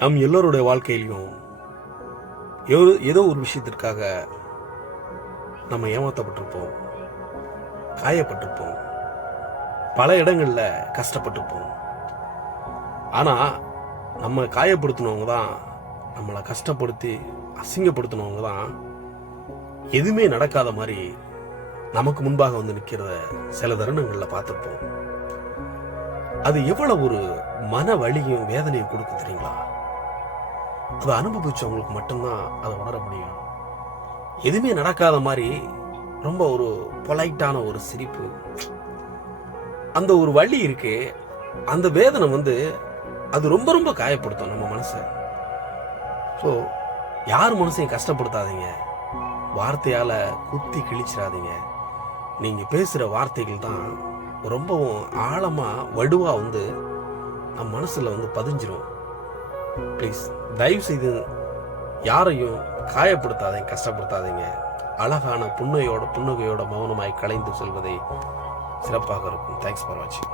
நம் எல்லோருடைய வாழ்க்கையிலையும் ஏதோ ஒரு விஷயத்திற்காக நம்ம ஏமாற்றப்பட்டிருப்போம், காயப்பட்டிருப்போம், பல இடங்கள்ல கஷ்டப்பட்டிருப்போம். ஆனா நம்ம காயப்படுத்தினவங்க தான், நம்மளை கஷ்டப்படுத்தி அசிங்கப்படுத்தினவங்க தான் எதுவுமே நடக்காத மாதிரி நமக்கு முன்பாக வந்து நிற்கிறத சில தருணங்களில் பார்த்துருப்போம். அது எவ்வளவு ஒரு மன வலியும் வேதனையும் கொடுக்கும் தெரியுங்களா? அதை அனுபவிச்சவங்களுக்கு மட்டும்தான் அதை உணர முடியும். எதுவுமே நடக்காத மாதிரி ரொம்ப ஒரு பொலைட்டான ஒரு சிரிப்பு, அந்த ஒரு வலி இருக்கு, அந்த வேதனை வந்து அது ரொம்ப ரொம்ப காயப்படுத்தும் நம்ம மனசை. ஸோ யார் மனசையும் கஷ்டப்படுத்தாதீங்க, வார்த்தையால குத்தி கிழிச்சிடாதீங்க. நீங்க பேசுற வார்த்தைகள் தான் ரொம்பவும் ஆழமா வடுவா வந்து நம்ம மனசுல வந்து பதிஞ்சிரும். ப்ளீஸ் தயவு செய்து யாரையும் காயப்படுத்தாதீங்க, கஷ்டப்படுத்தாதீங்க. அழகான புன்னகையோட மௌனமாய் கலைந்து செல்வதை சிறப்பாக இருக்கும். தேங்க்ஸ் ஃபார் வாட்சிங்.